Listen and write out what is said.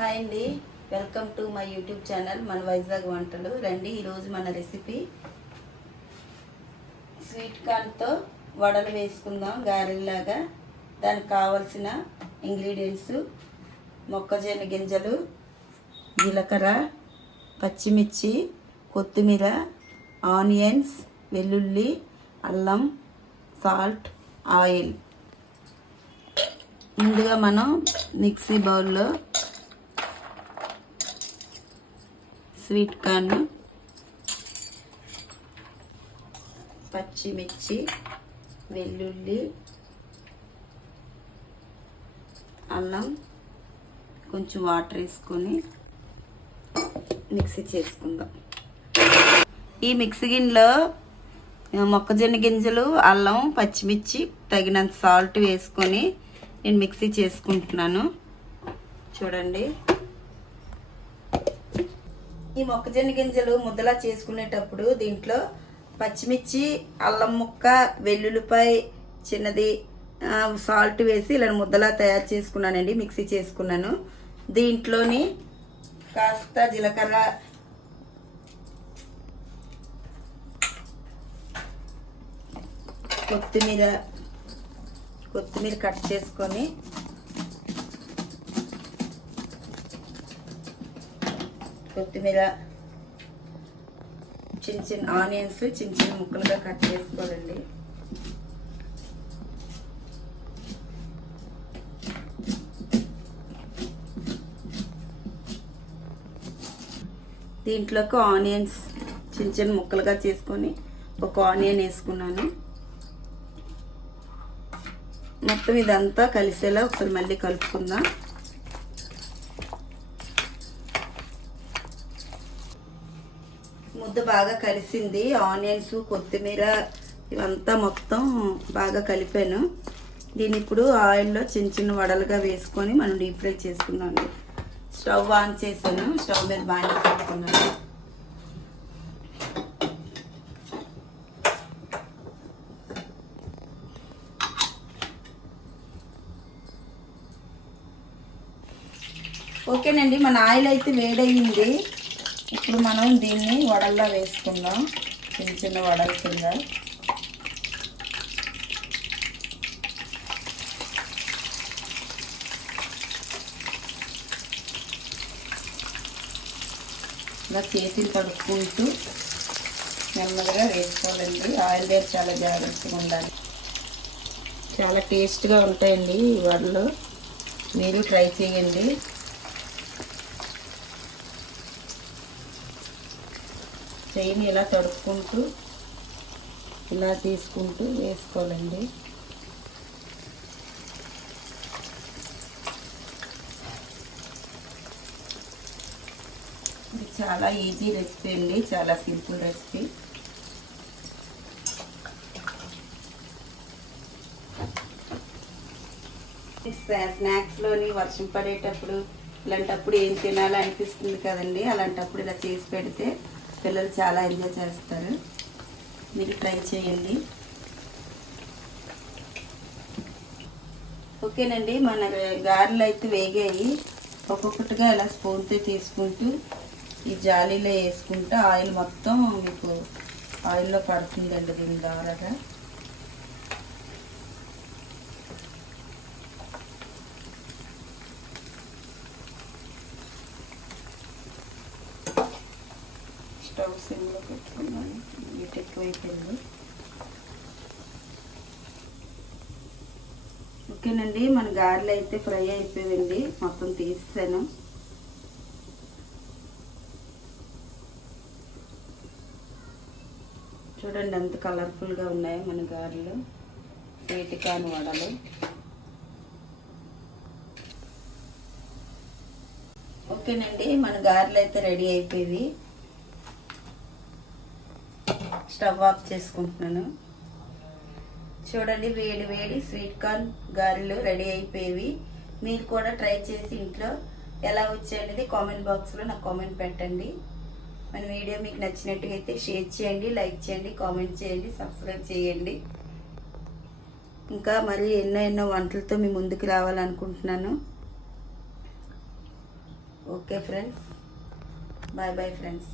Hi అండి, welcome to my YouTube channel మన వైజాగ్ వంటలు. రండి, ఈరోజు మన రెసిపీ స్వీట్ కార్న్తో వడలు వేసుకుందాం గారెల్లాగా. దానికి కావలసిన ఇంగ్రీడియంట్స్: మొక్కజొన్న గింజలు, జీలకర్ర, పచ్చిమిర్చి, కొత్తిమీర, ఆనియన్స్, వెల్లుల్లి, అల్లం, సాల్ట్, ఆయిల్. ముందుగా మనం మిక్సీ బౌల్లో స్వీట్ కార్న్, పచ్చిమిర్చి, వెల్లుల్లి, అల్లం, కొంచెం వాటర్ వేసుకొని మిక్సీ చేసుకుందాం. ఈ మిక్సీ గిన్నెలో మొక్కజొన్న గింజలు, అల్లం, పచ్చిమిర్చి, తగినంత సాల్ట్ వేసుకొని నేను మిక్సీ చేసుకుంటున్నాను. చూడండి, ఈ మొక్కజొన్న గింజలు ముద్దలా చేసుకునేటప్పుడు దీంట్లో పచ్చిమిర్చి, అల్లం ముక్క, వెల్లుల్లిపాయ చిన్నది, సాల్ట్ వేసి ఇలా ముద్దలా తయారు చేసుకున్నానండి, మిక్సీ చేసుకున్నాను. దీంట్లోని కాస్త జీలకర్ర, కొత్తిమీర కట్ చేసుకొని కొత్తిమీర, చిన్న చిన్న ఆనియన్స్ చిన్న చిన్న ముక్కలుగా కట్ చేసుకోవాలండి. దీంట్లోకి ఆనియన్స్ చిన్న చిన్న ముక్కలుగా చేసుకొని ఒక ఆనియన్ వేసుకున్నాను. మొత్తం ఇదంతా కలిసేలా ఒకసారి మళ్ళీ కలుపుకుందాం. ముద్ద బాగా కలిసింది. ఆనియన్స్, కొత్తిమీర ఇవంతా మొత్తం బాగా కలిపాను. దీన్ని ఇప్పుడు ఆయిల్లో చిన్న చిన్న వడలుగా వేసుకొని మనం డీప్ ఫ్రై చేసుకున్నాం. స్టవ్ ఆన్ చేశాను, స్టవ్ మీద బాగా పెట్టుకున్నాను. ఓకేనండి, మన ఆయిల్ అయితే వేడయింది. ఇప్పుడు మనం దీన్ని వడల్లా వేసుకుందాం, చిన్న చిన్న వడల కింద. ఇలా చేతులు కడుక్కుంటూ నెమ్మదిగా వేసుకోవాలండి. ఆయిల్ దగ్గర చాలా జాగ్రత్తగా ఉండాలి. చాలా టేస్ట్గా ఉంటాయండి ఈ వడలు, మీరు ట్రై చేయండి. చెయ్యిని ఇలా తడుపుకుంటూ ఇలా తీసుకుంటూ వేసుకోవాలండి. ఇది చాలా ఈజీ రెసిపీ అండి, చాలా సింపుల్ రెసిపీ. స్నాక్స్లోని వర్షం పడేటప్పుడు ఇలాంటప్పుడు ఏం తినాలనిపిస్తుంది కదండి, అలాంటప్పుడు ఇలా చేసి పెడితే పిల్లలు చాలా ఎంజాయ్ చేస్తారు. మీరు ట్రై చేయండి. ఓకేనండి, మన గారెలు అయితే వేగాయి. ఒక్కొక్కటిగా ఇలా స్పూన్తో తీసుకుంటూ ఈ జాలీలో వేసుకుంటూ ఆయిల్ మొత్తం మీకు ఆయిల్లో పడుతుందండి దీని ద్వారాగా. స్టవ్ సిమ్లో పెట్టుకున్నాను, వీటి ఎక్కువైపోయింది. ఓకేనండి, మన గారెలు అయితే ఫ్రై అయిపోయింది, మొత్తం తీసాను. చూడండి ఎంత కలర్ఫుల్గా ఉన్నాయో మన గారెలు, స్వీట్ కార్న్ వడలు. ఓకేనండి, మన గారెలు అయితే రెడీ అయిపోయి స్టవ్ ఆఫ్ చేసుకుంటున్నాను. చూడండి, వేడి వేడి స్వీట్ కార్న్ గారెలు రెడీ అయిపోయేవి. మీరు కూడా ట్రై చేసి ఇంట్లో ఎలా వచ్చాయనేది కామెంట్ బాక్స్లో నాకు కామెంట్ పెట్టండి. మన వీడియో మీకు నచ్చినట్టుగా అయితే షేర్ చేయండి, లైక్ చేయండి, కామెంట్ చేయండి, సబ్స్క్రైబ్ చేయండి. ఇంకా మరి ఎన్నో వంటలతో మీ ముందుకు రావాలనుకుంటున్నాను. Okay friends, bye bye friends.